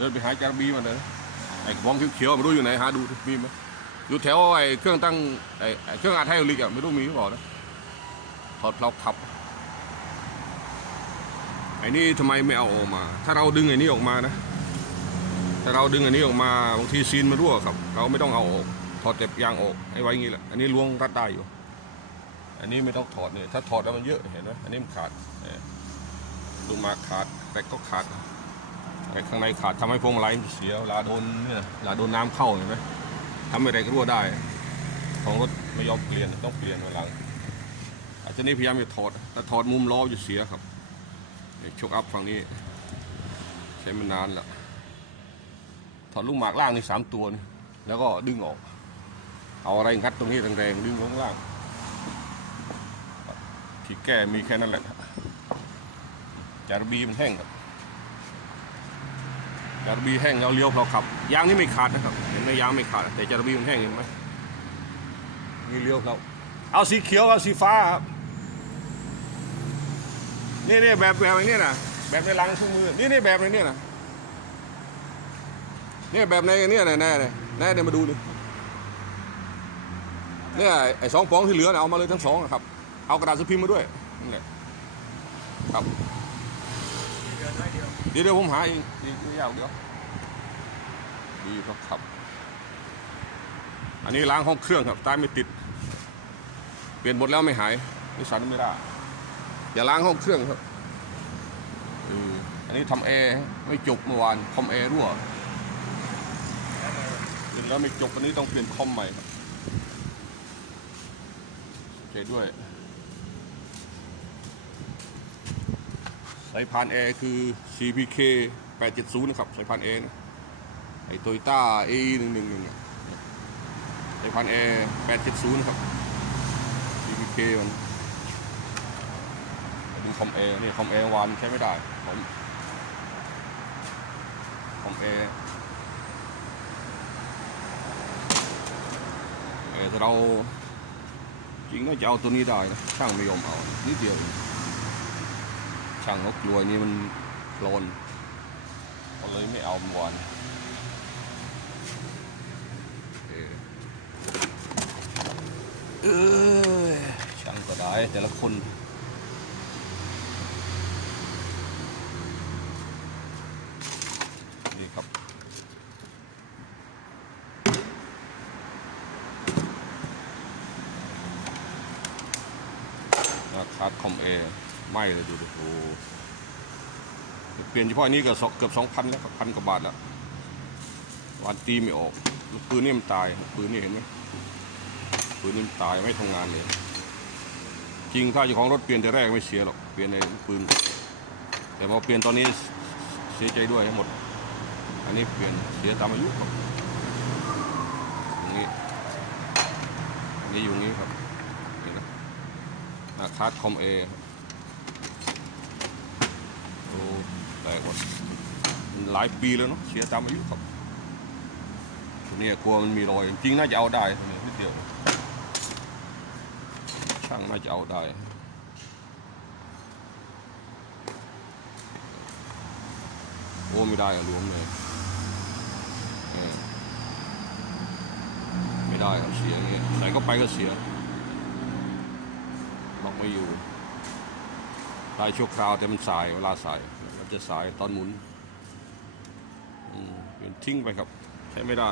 เดินไปหาจารบีมาเลยไอ้กระป๋องเขียวๆไม่รู้อยู่ไหนหาดูมีไหมอยู่แถวไอ้เครื่องตั้งไอ้เครื่องอัดไฮดรอลิกอะไม่รู้มีหรือเปล่านะถอดเราขับไอ้นี่ทำไมไม่เอาออกมา ถ้าเราดึงไอ้นี่ออกมานะถ้าเราดึงอันนี้ออกมาบางทีซีนมันรั่วครับ เราไม่ต้องเอาออกถอดแต่ยางออกให้ไว้อย่างนี้แหละอันนี้ล้วงรัดได้อยู่ อันนี้ไม่ต้องถอดเนี่ยถ้าถอดแล้วมันเยอะเห็นไหมอันนี้มันขาดลูกมาขาดแต่ก็ขาด ไอ้ข้างในขาดทำให้พวงมาลัยเสียเวลาโดนเนี่ยเวลาโดนน้ำเข้าเห็นไหมทำอะไรก็รั่วได้ ของรถไม่ยอมเปลี่ยนต้องเปลี่ยนเวลาอาจจะนี่พยายามจะถอดถ้าถอดมุมล้อจะเสียครับชกอัพฝั่งนี้ ใช้มานานแล้วถอดลูกหมากล่างนี่สามตัวนี่แล้วก็ดึงออก เอาอะไรงัดตรงนี้แรงๆดึงลงล่างที่แก้มีแค่นั้นแหละจารบีมันแห้งครับ จารบีแห้งเราเลี้ยวเราขับยางนี่ไม่ขาดนะครับเห็นไหมยางไม่ขาด แต่จารบีมันแห้งเห็นไหมนี่เลี้ยวเราเอาสีเขียวเอาสีฟ้าครับนี่นี่แบบแบบอย่างนี้นะแบบในลังคู่มือนี่นี่แบบในนี้นะเนี่ยแบบในเนี่ยแน่แน่เลยแน่เดี๋ยวมาดูดิเนี่ยไอ้สองปองที่เหลือเนี่ยเอามาเลยทั้งสองอะครับ เอากระดาษสพิมพ์มาด้วยนี่แหละครับ เดี๋ยวเดี๋ยวผมหาเองอีกไม่ยากเดี๋ยวดีครับครับ อันนี้ล้างห้องเครื่องครับใต้ไม่ติด เปลี่ยนหมดแล้วไม่หายนิสันไม่ได้อย่าล้างห้องเครื่องครับอออันนี้ทำแอร์ไม่จบเมื่อวานคอมแอร์รั่วเสร็จแล้วไม่จบอันนี้ต้องเปลี่ยนคอมใหม่ครับเจด้วย สายพานแอร์คือ CPK 870 นะครับ สายพานแอร์นะไอโตโยต้า AE 111เนี่ยสายพานแอร์870 นะครับ CPK มันดูคอมแอร์นี่คอมแอร์วานใช้ไม่ได้คอมคอมแอร์เออแต่เราจริงน่าจะเอาตัวนี้ได้นะช่างไม่ยอมเอานิดเดียว ช่างเขากลัวนี่มันโคลนก็เลยไม่เอาเมื่อวานเออช่างก็ได้แต่ละคนนี่ครับราคาคอมเอ ไหม่เลยดูดิโอ้เปลี่ยนเฉพาะอันนี้ก็เกือบสองพันแล้วพันกว่าบาทแล้ววันตีไม่ออกลูกปืนนี่มันตายปืนนี่เห็นไหมปืนนี่มันตายไม่ทำงานเลยจริงถ้าเจ้าของรถเปลี่ยนแต่แรกไม่เสียหรอกเปลี่ยนในปืน แต่พอเปลี่ยนตอนนี้เสียใจด้วยทั้งหมด อันนี้เปลี่ยนเสียตามอายุครับอย่างนี้อันนี้อยู่นี้ครับนี่นะอาคาดคอมเอโอ้แตกหม ดมันหลายปีแล้วเนาะเสียตามอายุครับเนี้ยกลัวมันมีรอยจริงน่าจะเอาได้ตัวนี้นิดเดียวช่างน่าจะเอาได้โอ้ไม่ได้อะหลวมเลยไม่ได้อะเสียอย่างเงี้ยใส่เขาไปก็เสียล็อกไม่อยู่ ได้ชั่วคราวแต่มันสายเวลาสายมันจะสายตอนหมุนอืมเป็นทิ้งไปครับ ใช้ไม่ได้